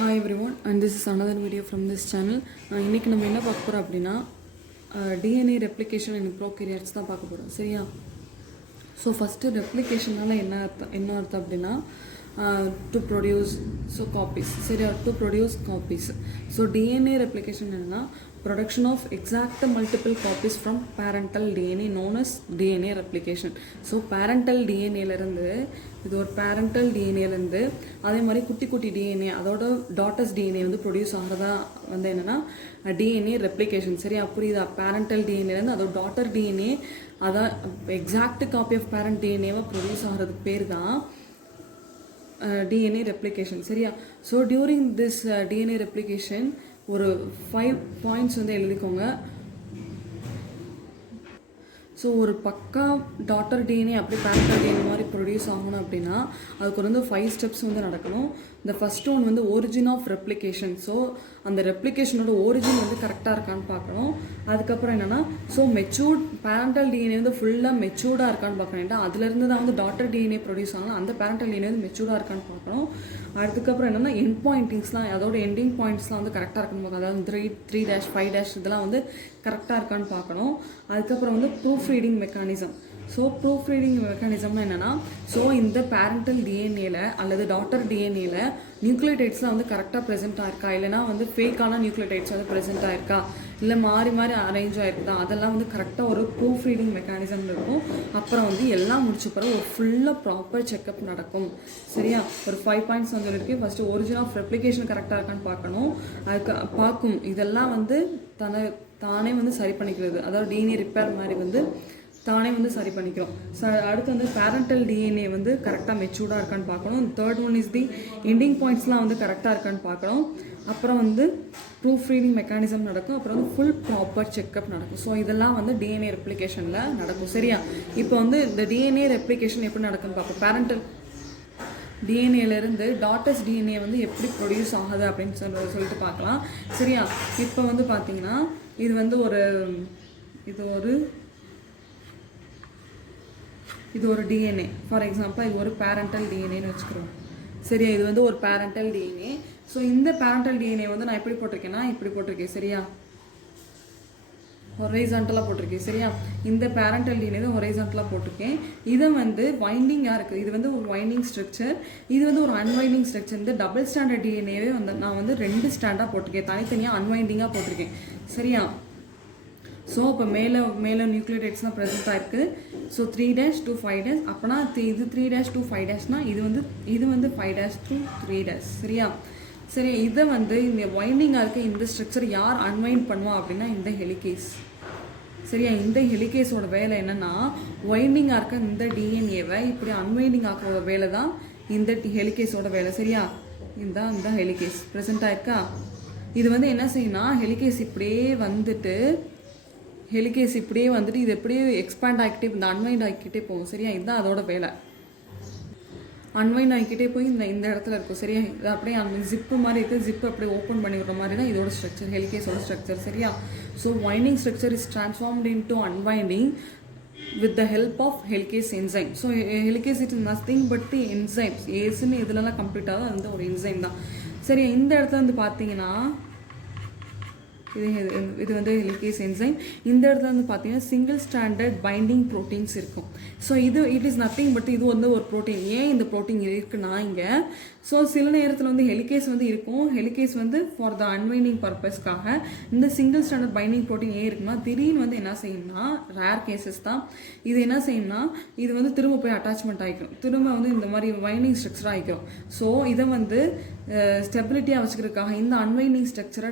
Hi everyone, and this is another video from this channel. இன்னைக்கு நம்ம என்ன பார்க்க போறோம் அப்படின்னா DNA replication in prokaryotes தான் பார்க்க போறோம். சரியா? ஸோ ஃபஸ்ட்டு ரெப்ளிகேஷனால என்ன அர்த்தம் அப்படின்னா டு ப்ரொடியூஸ் காப்பீஸ். சரியா? To produce copies. So DNA replication என்னன்னா production of exact multiple copies from parental DNA known as DNA replication. So parental டிஎன்ஏலேருந்து இது ஒரு பேரண்டல் டிஎன்ஏலேருந்து அதே மாதிரி குட்டி குட்டி டிஎன்ஏ அதோட டாட்டர்ஸ் டிஎன்ஏ வந்து ப்ரொடியூஸ் ஆகிறதா வந்து என்னென்னா டிஎன்ஏ ரெப்ளிகேஷன். சரியா? புரியுதா? பேரண்டல் டிஎன்ஏலேருந்து அதோட டாட்டர் டிஎன்ஏ அதான் எக்ஸாக்ட் காப்பி ஆஃப் பேரண்ட் டிஎன்ஏவாக ப்ரொடியூஸ் ஆகிறதுக்கு பேர் தான் டிஎன்ஏ ரெப்ளிகேஷன். சரியா? So during this DNA replication ஒரு 5 பாயிண்ட்ஸ் வந்து எழுதிக்கோங்க. ஸோ ஒரு பக்கா டாட்டர் டிஎன்ஏ அப்படி பேரண்டல் டிஎன்ஏ மாதிரி ப்ரொடியூஸ் ஆகணும் அப்படின்னா அதுக்கு வந்து 5 ஸ்டெப்ஸ் வந்து நடக்கணும். இந்த ஃபர்ஸ்ட் ஒன் வந்து ஒரிஜின் ஆஃப் ரெப்ளிகேஷன். ஸோ அந்த ரெப்ளிகேஷனோட ஒரிஜின் வந்து கரெக்டாக இருக்கான்னு பார்க்கணும். அதுக்கப்புறம் என்னென்னா ஸோ மெச்சூர்ட் பேரண்டல் டிஎன்ஏ வந்து ஃபுல்லாக மெச்சூர்டாக இருக்கான்னு பார்க்கணும். ஏன்னா அதுலேருந்து தான் வந்து டாட்டர் டிஎன்ஏ ப்ரொடியூஸ் ஆகணும். அந்த பேரண்டல் டிஎன்ஏ வந்து மெச்சூர்டாக இருக்கான்னு பார்க்கணும். அதுக்கப்புறம் என்னென்னா எண்ட் பாயிண்டிங்ஸ்லாம் அதோட எண்டிங் பாயிண்ட்ஸ்லாம் வந்து கரெக்டாக இருக்குன்னு பார்க்கணும். அதாவது 3-5 இதெல்லாம் வந்து கரெக்டாக இருக்கான்னு பார்க்கணும். அதுக்கப்புறம் வந்து proof reading mechanism. So proof reading மெக்கானிசம்னா என்னென்னா ஸோ இந்த பேரண்டல் டிஎன்ஏல அல்லது டாட்டர் டிஎன்ஏல நியூக்ளியோடைட்ஸ்லாம் வந்து கரெக்டாக ப்ரெசென்ட் ஆயிருக்கா, இல்லைனா வந்து ஃபேக்கான நியூக்ளியோடைட்ஸ் வந்து ப்ரெசென்ட் ஆயிருக்கா, இல்லை மாறி மாறி அரேஞ்ச் ஆயிருக்குதா, அதெல்லாம் வந்து கரெக்டாக ஒரு ப்ரூஃப் ரீடிங் மெக்கானிசம் இருக்கும். அப்புறம் வந்து எல்லாம் முடிச்ச பிறகு ஒரு ஃபுல்லாக ப்ராப்பர் செக்அப் நடக்கும். சரியா? ஒரு 5 பாயிண்ட்ஸ் வந்து இருக்கு. ஃபர்ஸ்ட் ஒரிஜின் ஆஃப் ரெப்ளிகேஷன் கரெக்டாக இருக்கான்னு பார்க்கணும். அதுக்கு பார்க்கும் இதெல்லாம் வந்து தானே வந்து சரி பண்ணிக்கிறது. அதாவது டிஎன்ஏ ரிப்பேர் மாதிரி வந்து தானே வந்து சரி பண்ணிக்கிறோம். அடுத்து வந்து பேரண்டல் டிஎன்ஏ வந்து கரெக்டாக மெச்சூர்டாக இருக்கான்னு பார்க்கணும். Third one is the ending பாயிண்ட்ஸ்லாம் வந்து கரெக்டாக இருக்கான்னு பார்க்கணும். அப்புறம் வந்து ப்ரூஃப் ரீடிங் மெக்கானிசம் நடக்கும். அப்புறம் வந்து ஃபுல் ப்ராப்பர் செக்அப் நடக்கும். ஸோ இதெல்லாம் வந்து டிஎன்ஏ ரெப்ளிகேஷனில் நடக்கும். சரியா? இப்போ வந்து இந்த டிஎன்ஏ ரெப்ளிகேஷன் எப்படி நடக்குன்னு பார்ப்போம். பேரண்டல் டிஎன்ஏலேருந்து டாட்டர்ஸ் டிஎன்ஏ வந்து எப்படி ப்ரொடியூஸ் ஆகுது அப்படின்னு சொல்லிட்டு பார்க்கலாம். சரியா? இப்போ வந்து பார்த்தீங்கன்னா இது வந்து இது ஒரு டிஎன்ஏ. ஃபார் எக்ஸாம்பிள் இது ஒரு பேரண்டல் டிஎன்ஏன்னு வச்சுக்கிறோம். சரியா? இது வந்து ஒரு பேரண்டல் டிஎன்ஏ. ஸோ இந்த பேரண்டல் டிஎன்ஏ வந்து நான் எப்படி போட்டிருக்கேன்னா இப்படி போட்டிருக்கேன். சரியா? ஹொரைசான்டலாக போட்டிருக்கேன். சரியா? இந்த பேரண்டல் டிஎன்ஏ தான் ஹொரைசான்டலாக போட்டிருக்கேன். இதை வந்து வைண்டிங்காக இருக்குது. இது வந்து ஒரு வைண்டிங் ஸ்ட்ரக்சர், இது வந்து ஒரு அன்வைண்டிங் ஸ்ட்ரக்சர். இந்த டபுள் ஸ்டாண்டர்ட் டிஎன்ஏவே வந்து நான் வந்து 2 ஸ்டாண்டாக போட்டிருக்கேன், தனித்தனியாக அன்வைண்டிங்காக போட்டிருக்கேன். சரியா? ஸோ இப்போ மேலே நியூக்ளியோடைட்ஸ்லாம் ப்ரெசென்ட் ஆயிருக்கு. ஸோ 3' to 5' அப்போனா இது 3' to 5'னா இது வந்து 5' to 3'. சரியா? சரி, இதை வந்து இந்த வைண்டிங்காக இருக்க இந்த ஸ்ட்ரக்சர் யார் அன்வைண்ட் பண்ணுவா அப்படின்னா இந்த ஹெலிகேஸ். சரியா? இந்த ஹெலிகேஸோட வேலை என்னன்னா வைண்டிங்காக இருக்க இந்த டிஎன்ஏவை இப்படி அன்வைண்டிங் ஆக்கிற வேலை தான் இந்த ஹெலிகேஸோட வேலை. சரியா? இந்த ஹெலிகேஸ் ப்ரெசென்ட் ஆயிருக்கா. இது வந்து என்ன செய்யணும்னா ஹெலிகேஸ் இப்படியே வந்துட்டு இது எப்படியே எக்ஸ்பேண்ட் ஆகிக்கிட்டே இந்த அன்வைண்ட் ஆகிக்கிட்டே போகும். சரியா? இதுதான் அதோட வேலை. அன்வைண்ட் ஆகிக்கிட்டே போய் இந்த இடத்துல இருக்கும். சரியா? இது அப்படியே அந்த ஜிப்பு மாதிரி இருக்குது. ஜிப்பு அப்படியே ஓப்பன் பண்ணி விடுற மாதிரி தான் இதோட ஸ்ட்ரக்சர், ஹெலிகேஸோட ஸ்ட்ரக்சர். சரியா? So winding structure is transformed into unwinding with the help of helicase enzyme. So helicase it is nothing but the enzymes. ஏஸ்ன்னு இதெல்லாம் கம்ப்ளீட் ஆகும், அது ஒரு என்சைம் தான். சரி, இந்த இடத்துல வந்து பார்த்தீங்கன்னா இது வந்து ஹெலிகேஸ் என்சைம். இந்த இடத்துல வந்து பார்த்தீங்கன்னா சிங்கிள் ஸ்டாண்டர்ட் பைண்டிங் ப்ரோட்டீன்ஸ் இருக்கும். So it is nothing but இது வந்து ஒரு ப்ரோட்டீன். ஏன் இந்த ப்ரோட்டீன் இருக்குன்னா இங்கே ஸோ சில நேரத்தில் வந்து ஹெலிகேஸ் வந்து இருக்கும். ஹெலிகேஸ் வந்து ஃபார் த அன்வைண்டிங் பர்பஸ்க்காக இந்த சிங்கிள் ஸ்டாண்டர்ட் பைண்டிங் ப்ரோட்டீன் ஏன் இருக்குன்னா திடீர்னு வந்து என்ன செய்யணும்னா ரேர் கேசஸ் தான் இது என்ன செய்யணும்னா இது வந்து திரும்ப போய் அட்டாச்மெண்ட் ஆகிக்கும், திரும்ப வந்து இந்த மாதிரி வைண்டிங் ஸ்ட்ரக்சராக ஆகிக்கும். ஸோ இதை வந்து ஸ்டெபிலிட்டியாக வச்சுக்கிறதுக்காக இந்த அன்வைண்டிங் ஸ்ட்ரக்சரை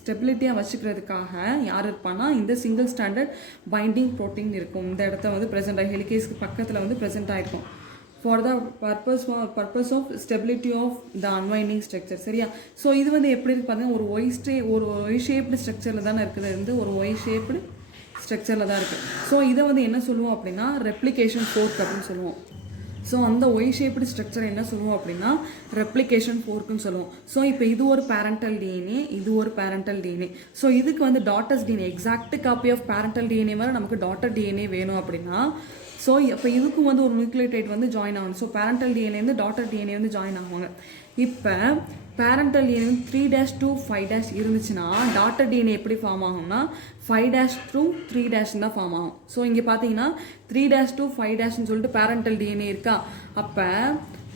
ஸ்டெபிலிட்டியாக வச்சுக்கிறதுக்காக யார் இருப்பான்னா இந்த சிங்கிள் ஸ்டாண்டர்ட் பைண்டிங் ப்ரோட்டீன் இருக்கும். இந்த இடத்த வந்து ப்ரெசென்ட் ஆகி ஹெலிகேஸ்க்கு பக்கத்தில் வந்து ப்ரெசென்ட் ஆகிருக்கும் for the purpose of stability of the unwinding structure. சரியா? ஸோ இது வந்து எப்படி இருக்கு பார்த்தீங்கன்னா ஒரு ஒய் ஷேப்டு ஸ்ட்ரக்சரில் தானே இருக்குது. இது வந்து ஒரு ஒய் ஷேப்டு ஸ்ட்ரக்சரில் தான் இருக்குது. ஸோ இதை வந்து என்ன சொல்லுவோம் அப்படின்னா ரெப்ளிகேஷன் ஃபோர்க் அப்படின்னு சொல்லுவோம். ஸோ அந்த ஒய் ஷேப்டு ஸ்ட்ரக்சர் என்ன சொல்லுவோம் அப்படின்னா ரெப்ளிகேஷன் ஃபோர்க்குன்னு சொல்லுவோம். ஸோ இப்போ இது ஒரு பேரண்டல் டிஎன்ஏ, இது ஒரு பேரண்டல் டிஎன்ஏ. ஸோ இதுக்கு வந்து daughters DNA exact copy of parental DNA மாதிரி நமக்கு டாட்டர் டிஎன்ஏ வேணும் அப்படின்னா ஸோ இப்போ இதுக்கும் வந்து ஒரு நியூக்ளியோடைட் வந்து ஜாயின் ஆகணும். ஸோ பேரண்டல் டிஎன்ஏ வந்து டாட்டர் டிஎன்ஏ வந்து ஜாயின் ஆகுவாங்க. இப்போ பேரண்டல் டிஎன்ஏ வந்து 3' to 5' இருந்துச்சுன்னா டாட்டர் டிஎன்ஏ எப்படி ஃபார்ம் ஆகும்னா 5' to 3' தான் ஃபார்ம் ஆகும். ஸோ இங்கே பார்த்தீங்கன்னா 3' to 5' சொல்லிட்டு பேரண்டல் டிஎன்ஏ இருக்கா, அப்போ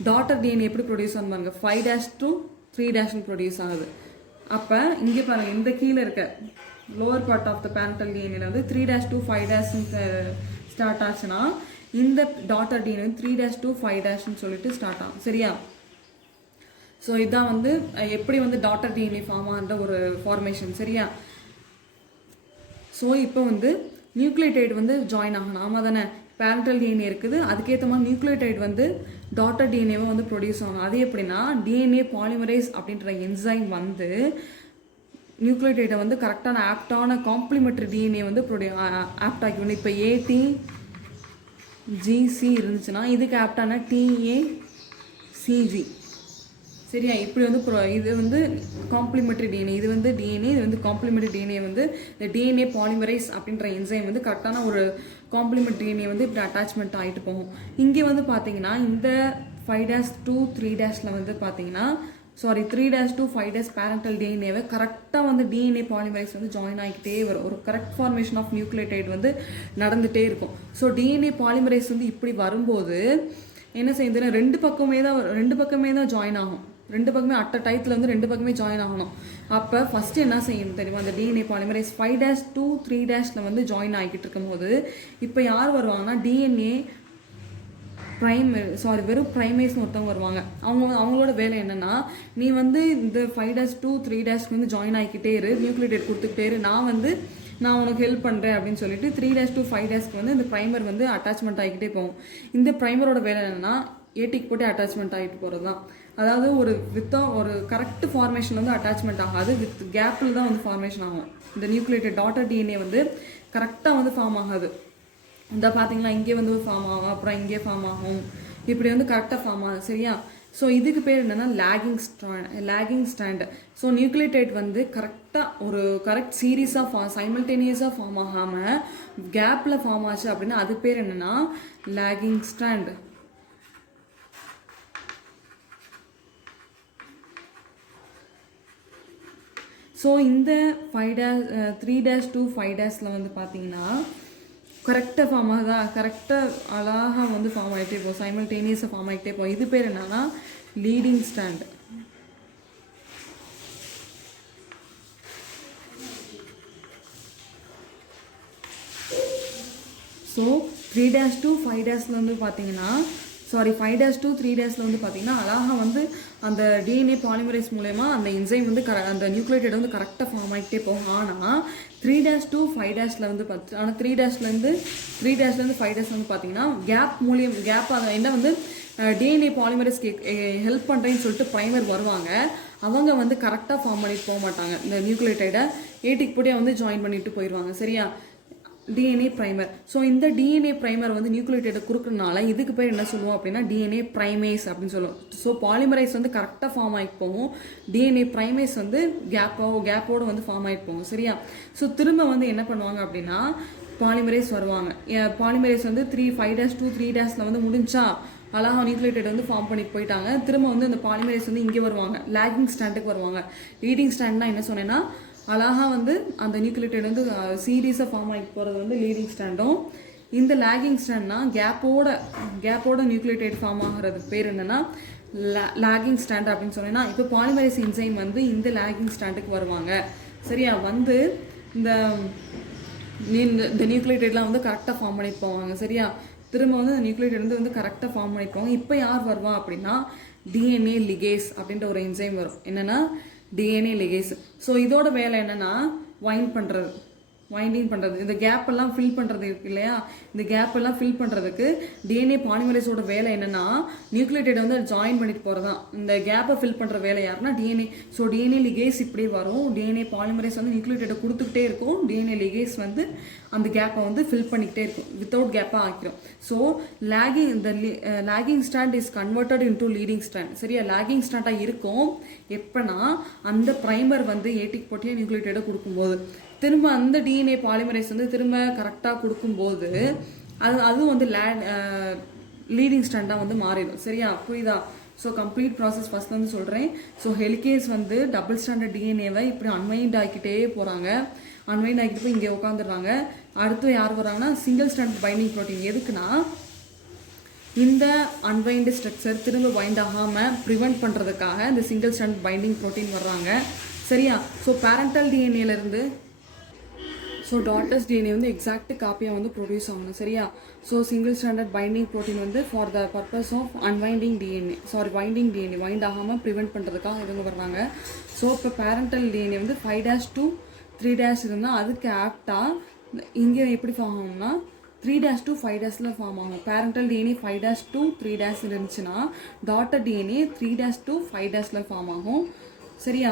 டாட்டர் டிஎன்ஏ எப்படி ப்ரொடியூஸ் ஆகும் பாருங்க, 5' to 3' ப்ரொடியூஸ் ஆகுது. அப்போ இங்கே பாருங்கள், இந்த கீழே இருக்க lower part of the parental டிஎன்ஏல வந்து 3' to 5' ஸ்டார்ட் ஆச்சுன்னா இந்த டாட்டர் டிஎன்ஏ 3' to 5' சொல்லிட்டு ஸ்டார்ட் ஆகும். சரியா? ஸோ இதான் வந்து எப்படி வந்து டாட்டர் டிஎன்ஏ ஃபார்ம் ஆகிற ஒரு ஃபார்மேஷன். சரியா? ஸோ இப்போ வந்து நியூக்ளியோடைடு வந்து ஜாயின் ஆகணும். ஆமாம் தானே? பேரண்டல் டிஎன்ஏ இருக்குது, அதுக்கேற்ற மாதிரி நியூக்ளியோடைடு வந்து டாட்டர் டிஎன்ஏவை வந்து ப்ரொடியூஸ் ஆகணும். அது எப்படின்னா டிஎன்ஏ பாலிமரேஸ் அப்படின்ற என்சைம் வந்து நியூக்ளியோடைடை வந்து கரெக்டான ஆப்டான காம்ப்ளிமெண்ட்ரி டிஎன்ஏ வந்து ஆப்ட் ஆக்கிக்கணும். இப்போ ATGC இருந்துச்சுன்னா இதுக்கு ஆப்டான TACG. சரியா? இப்படி வந்து இது வந்து காம்ப்ளிமெண்ட்ரி டிஎன்ஏ, இது வந்து டிஎன்ஏ, இது வந்து காம்ப்ளிமெண்ட்ரி டிஎன்ஏ வந்து இந்த டிஎன்ஏ பாலிமரைஸ் அப்படின்ற என்சைம் வந்து கரெக்டான ஒரு காம்ப்ளிமெண்ட் டிஎன்ஏ வந்து இப்படி அட்டாச்மெண்ட் ஆகிட்டு போகும். இங்கே வந்து பார்த்தீங்கன்னா இந்த 5' to 3' வந்து பார்த்தீங்கன்னா 3' to 5' பேரண்டல் டிஎன்ஏவை கரெக்டாக வந்து டிஎன்ஏ பாலிமரைஸ் வந்து ஜாயின் ஆகிக்கிட்டே வரும். ஒரு கரெக்ட் ஃபார்மேஷன் ஆஃப் நியூக்ளியோடைடு வந்து நடந்துகிட்டே இருக்கும். ஸோ டிஎன்ஏ பாலிமரைஸ் வந்து இப்படி வரும்போது என்ன செய்யுதுன்னா ரெண்டு பக்கமே தான் ஜாயின் ஆகும். ரெண்டு பக்கமே அட் அ டயத்தில் வந்து ரெண்டு பக்கமே ஜாயின் ஆகணும். அப்போ ஃபஸ்ட்டு என்ன செய்யணும் தெரியுமா, அந்த டிஎன்ஏ பாலிமரைஸ் 5' to 3' வந்து ஜாயின் ஆகிக்கிட்டு இருக்கும்போது இப்போ யார் வருவாங்கன்னா டிஎன்ஏ வெறும் ப்ரைமேஸ்னு ஒருத்தவங்க வருவாங்க. அவங்களோட வேலை என்னென்னா, நீ வந்து இந்த 5' to 3' வந்து ஜாயின் ஆகிக்கிட்டே இரு, நியூக்ளியோடைடு கொடுத்துக்கிட்டே இரு, நான் உனக்கு ஹெல்ப் பண்ணுறேன் அப்படின்னு சொல்லிட்டு 3' to 5' வந்து இந்த ப்ரைமர் வந்து அட்டாச்மெண்ட் ஆகிக்கிட்டே போகும். இந்த ப்ரைமரோட வேலை என்னென்னா ஏடிக்கு போட்டு அட்டாச்மெண்ட் ஆகிட்டு போகிறது தான். அதாவது ஒரு கரெக்ட் ஃபார்மேஷன் வந்து அட்டாச்மெண்ட் ஆகாது, வித் கேப்பில் தான் வந்து ஃபார்மேஷன் ஆகும். இந்த நியூக்ளியோடைடு டாட்டர் டிஎன்ஏ வந்து கரெக்டாக வந்து ஃபார்ம் ஆகாது. இந்த பார்த்தீங்களா, இங்கே வந்து ஃபார்ம் ஆகும், அப்புறம் இங்கே ஃபார்ம் ஆகும், இப்படி வந்து கரெக்டாக ஃபார்ம் ஆகும். சரியா? ஸோ இதுக்கு பேர் என்னென்னா லேகிங் ஸ்டாண்ட். ஸோ நியூக்ளியோடைடு வந்து கரெக்டாக ஒரு கரெக்ட் சீரீஸாக சைமல்டேனியஸாக ஃபார்ம் ஆகாமல் கேப்பில் ஃபார்ம் ஆச்சு அப்படின்னா அது பேர் என்னென்னா லேகிங் ஸ்டாண்ட். ஸோ இந்த 3' to 5' வந்து பார்த்தீங்கன்னா கரெக்டாக ஃபார்ம் ஆகுதா, கரெக்டாக அழகாக வந்து ஃபார்ம் ஆகிட்டே போகும், சைமல்டேனியஸாக ஃபார்ம் ஆகிட்டே போகும். இது பேர் என்னன்னா லீடிங் ஸ்டாண்ட். ஸோ 3' to 5' வந்து பார்த்தீங்கன்னா 5' to 3' வந்து பார்த்தீங்கன்னா அழகாக வந்து அந்த டிஎன்ஏ பாலிமரைஸ் மூலயமா அந்த என்சைம் வந்து அந்த நியூக்ளியோடைடு வந்து கரெக்டாக ஃபார்ம் ஆகிட்டே போகும். ஆனால் 3' to 5' வந்து ஆனால் 3'லேருந்து 5' வந்து பார்த்தீங்கன்னா கேப் அதை என்ன வந்து டிஎன்ஏ பாலிமரைஸ்க்கு ஹெல்ப் பண்ணுறேன்னு சொல்லிட்டு ப்ரைமர் வருவாங்க. அவங்க வந்து கரெக்டாக ஃபார்ம் பண்ணிட்டு போக மாட்டாங்க. இந்த நியூக்ளியோடைடை ஏடிக்கு போட்டியா வந்து ஜாயின் பண்ணிட்டு போயிடுவாங்க. சரியா? DNA primer. ஸோ இந்த டிஎன்ஏ ப்ரைமர் வந்து நியூக்ளியோடைடை கொடுக்குறதுனால இதுக்கு பேர் என்ன சொல்லுவோம் அப்படின்னா டிஎன்ஏ ப்ரைமேஸ் அப்படின்னு சொல்லுவோம். ஸோ பாலிமரைஸ் வந்து கரெக்டாக ஃபார்ம் ஆகிட்டு போகும், டிஎன்ஏ ப்ரைமேஸ் வந்து கேப்போடு வந்து ஃபார்ம் ஆகிட்டு போகும். சரியா? ஸோ திரும்ப வந்து என்ன பண்ணுவாங்க அப்படின்னா பாலிமரைஸ் வருவாங்க. பாலிமரைஸ் வந்து 5' to 3' வந்து முடிஞ்சா அழகாக நியூக்ளியோடைடு வந்து ஃபார்ம் பண்ணிட்டு போயிட்டாங்க. திரும்ப வந்து அந்த பாலிமரைஸ் வந்து இங்கே வருவாங்க, லேகிங் ஸ்டாண்டுக்கு வருவாங்க. லீடிங் ஸ்டாண்ட்னா என்ன சொன்னேன்னா அழகாக வந்து அந்த நியூக்ளியோடைடு வந்து சீரீஸாக ஃபார்ம் ஆகிட்டு போகிறது வந்து லீடிங் ஸ்டாண்டும். இந்த லேகிங் ஸ்டாண்ட்னா கேப்போட நியூக்ளியோடைடு ஃபார்ம் ஆகிறது பேர் என்னென்னா லேகிங் ஸ்டாண்ட் அப்படின்னு சொன்னேன்னா இப்போ பாலிமரைஸ் என்சைம் வந்து இந்த லேகிங் ஸ்டாண்டுக்கு வருவாங்க. சரியா? வந்து இந்த நியூக்ளியோடைட்லாம் வந்து கரெக்டாக ஃபார்ம் பண்ணிட்டு போவாங்க. சரியா? திரும்ப வந்து நியூக்ளியோடைடு வந்து கரெக்டாக ஃபார்ம் பண்ணிட்டு போவாங்க. இப்போ யார் வருவா அப்படின்னா டிஎன்ஏ லிகேஸ் அப்படின்ற ஒரு என்சைம் வரும். என்னென்னா டிஎன்ஏ லிகேஸ். ஸோ இதோட வேலை என்னென்னா வைண்டிங் பண்ணுறது, இந்த கேப்பெல்லாம் ஃபில் பண்ணுறது இருக்கு இல்லையா, இந்த கேப்பெல்லாம் ஃபில் பண்ணுறதுக்கு டிஎன்ஏ பாலிமரைஸோட வேலை என்னென்னா நியூக்ளியோடைடை வந்து ஜாயின் பண்ணிட்டு போகிறது தான். இந்த கேப்பை ஃபில் பண்ணுற வேலை யாருன்னா டிஎன்ஏ. ஸோ டிஎன்ஏ லிகேஸ் இப்படி வரும், டிஎன்ஏ பாலிமரைஸ் வந்து நியூக்ளியோடைடை கொடுத்துக்கிட்டே இருக்கும், டிஎன்ஏ லிகேஸ் வந்து அந்த கேப்பை வந்து ஃபில் பண்ணிக்கிட்டே இருக்கும், வித்தவுட் கேப்பாக ஆக்கிடும். So lagging stand is converted into leading stand. சரியா? லேகிங் ஸ்டாண்டாக இருக்கும் எப்போனா அந்த ப்ரைமர் வந்து ஏடிக்கு போட்டியாக நியூக்ளியோடைடை கொடுக்கும்போது, திரும்ப அந்த டிஎன்ஏ பாலிமரைஸ் வந்து திரும்ப கரெக்டாக கொடுக்கும்போது அது வந்து லீடிங் ஸ்டாண்டாக வந்து மாறிடும். சரியா? புரியுதா? ஸோ கம்ப்ளீட் ப்ராசஸ் ஃபஸ்ட் வந்து சொல்கிறேன். ஸோ ஹெலிகேஸ் வந்து டபுள் ஸ்டாண்டர்ட் டிஎன்ஏவை இப்படி அன்வைண்ட் ஆகிக்கிட்டே போகிறாங்க. அன்வைண்ட் ஆகிட்டு போய் இங்கே உட்காந்துடுறாங்க. அடுத்து யார் வராங்கன்னா சிங்கிள் ஸ்டாண்டர்ட் பைண்டிங் ப்ரோட்டீன். எதுக்குன்னா இந்த அன்வைண்டு ஸ்ட்ரக்சர் திரும்ப பைண்ட் ஆகாமல் ப்ரிவெண்ட் பண்ணுறதுக்காக இந்த சிங்கிள் ஸ்டாண்டர்ட் பைண்டிங் ப்ரோட்டீன் வர்றாங்க. சரியா? ஸோ பேரண்டல் டிஎன்ஏலேருந்து ஸோ டாட்டர்ஸ் டிஎன்ஏ வந்து எக்ஸாக்ட் காப்பியாக வந்து ப்ரொடியூஸ் ஆகணும். சரியா? So single standard binding protein வந்து for the purpose of unwinding DNA binding DNA wind ஆகாமல் ப்ரிவெண்ட் பண்ணுறதுக்காக இவங்க வர்றாங்க. ஸோ இப்போ பேரண்டல் டிஎன்ஏ வந்து 5' to 3' இருந்தால் அதுக்கு ஆப்டாக இங்கே எப்படி ஃபார்ம் ஆகும்னா 3' to 5' ஃபார்ம் ஆகும். பேரண்டல் டிஎன்ஏ 5' to 3' இருந்துச்சுன்னா டாட்டர் டிஎன்ஏ 3' to 5' ஃபார்ம் ஆகும். சரியா?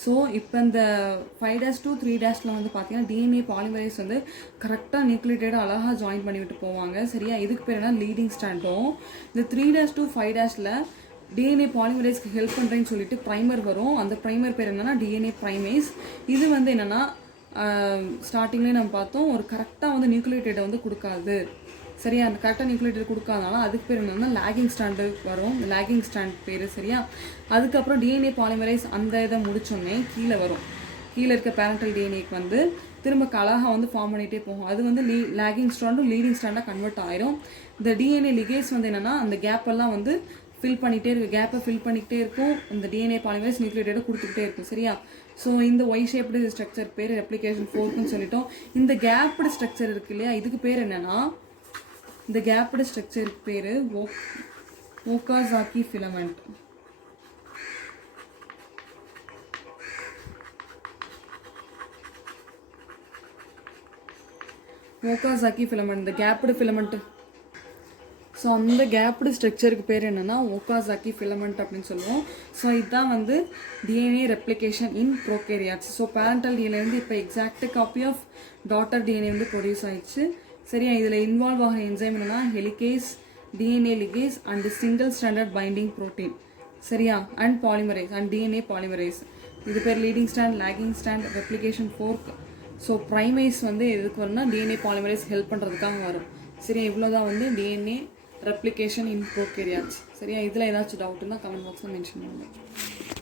ஸோ இப்போ இந்த 5' to 3' வந்து பார்த்தீங்கன்னா டிஎன்ஏ பாலிமரேஸ் வந்து கரெக்டாக நியூக்ளியோடைடு அழகாக ஜாயின் பண்ணிவிட்டு போவாங்க. சரியா? இதுக்கு பேர் என்ன லீடிங் ஸ்டாண்டும். இந்த 3' to 5' டிஎன்ஏ பாலிமரேஸ்க்கு ஹெல்ப் பண்ணுறேன்னு சொல்லிட்டு ப்ரைமர் வரும். அந்த ப்ரைமர் பேர் என்னென்னா டிஎன்ஏ ப்ரைமேஸ். இது வந்து என்னென்னா ஸ்டார்டிங்லேயே நம்ம பார்த்தோம் ஒரு கரெக்டாக வந்து நியூக்ளியோடைடை வந்து கொடுக்காது. சரியா? அந்த கரெக்டாக நியூக்ளியோடைட் கொடுக்காதனால அதுக்கு பேர் என்னென்னா லேகிங் ஸ்டாண்டு வரும். இந்த லேகிங் ஸ்டாண்ட் பேர். சரியா? அதுக்கப்புறம் டிஎன்ஏ பாலிமரைஸ் அந்த இதை முடிச்சோடனே கீழே வரும். கீழே இருக்க பேரண்டல் டிஎன்ஏக்கு வந்து திரும்ப அழகாக வந்து ஃபார்ம் பண்ணிகிட்டே போகும். அது வந்து லேகிங் ஸ்டாண்டும் லீடிங் ஸ்டாண்டாக கன்வெர்ட் ஆயிரும். இந்த டிஎன்ஏ லிகேஸ் வந்து என்னென்னா அந்த கேப்பெல்லாம் வந்து ஃபில் பண்ணிகிட்டே இருக்கும். கேப்பை ஃபில் பண்ணிக்கிட்டே இருக்கும். இந்த டிஎன்ஏ பாலிமரைஸ் நியூக்ளியோடைடை கொடுத்துக்கிட்டே இருக்கும். சரியா? ஸோ இந்த ஒய் ஷேப்டு ஸ்ட்ரக்சர் பேர் ரெப்ளிகேஷன் 4ன்னு சொல்லிட்டோம். இந்த கேப்டு ஸ்ட்ரக்சர் இருக்கு இல்லையா, இதுக்கு பேர் என்னென்னா இந்த கேப்டு ஸ்ட்ரக்சருக்கு பேர் ஓகாசாக்கி ஃபிலமெண்ட். ஓகாசாக்கி ஃபிலமெண்ட் இந்த கேப்டு ஃபிலமெண்ட். ஸோ அந்த கேப்டு ஸ்ட்ரக்சருக்கு பேர் என்னென்னா ஓகாசாக்கி ஃபிலமெண்ட் அப்படின்னு சொல்லுவோம். ஸோ இதுதான் வந்து DNA replication in prokaryotes. So parental DNA இப்போ exact copy of daughter DNA வந்து ப்ரொடியூஸ் ஆயிடுச்சு. சரியா? இதில் இன்வால்வ் ஆகிற என்சைம் என்னென்னா helicase, DNA ligase and single standard binding protein. சரியா? And polymerise and DNA polymerise. இது பேர் leading stand, lagging stand, replication fork. So primase வந்து எதுக்கு வரும்னா டிஎன்ஏ பாலிமரைஸ் ஹெல்ப் பண்ணுறதுக்காக வரும். சரியா? இவ்வளோதான் வந்து டிஎன்ஏ ரெப்ளிகேஷன் இன் ப்ரோகேரியாட்ஸ். சரியா? இதில் ஏதாச்சும் டவுட்னா கமெண்ட் பாக்ஸில் மென்ஷன் பண்ணுங்கள்.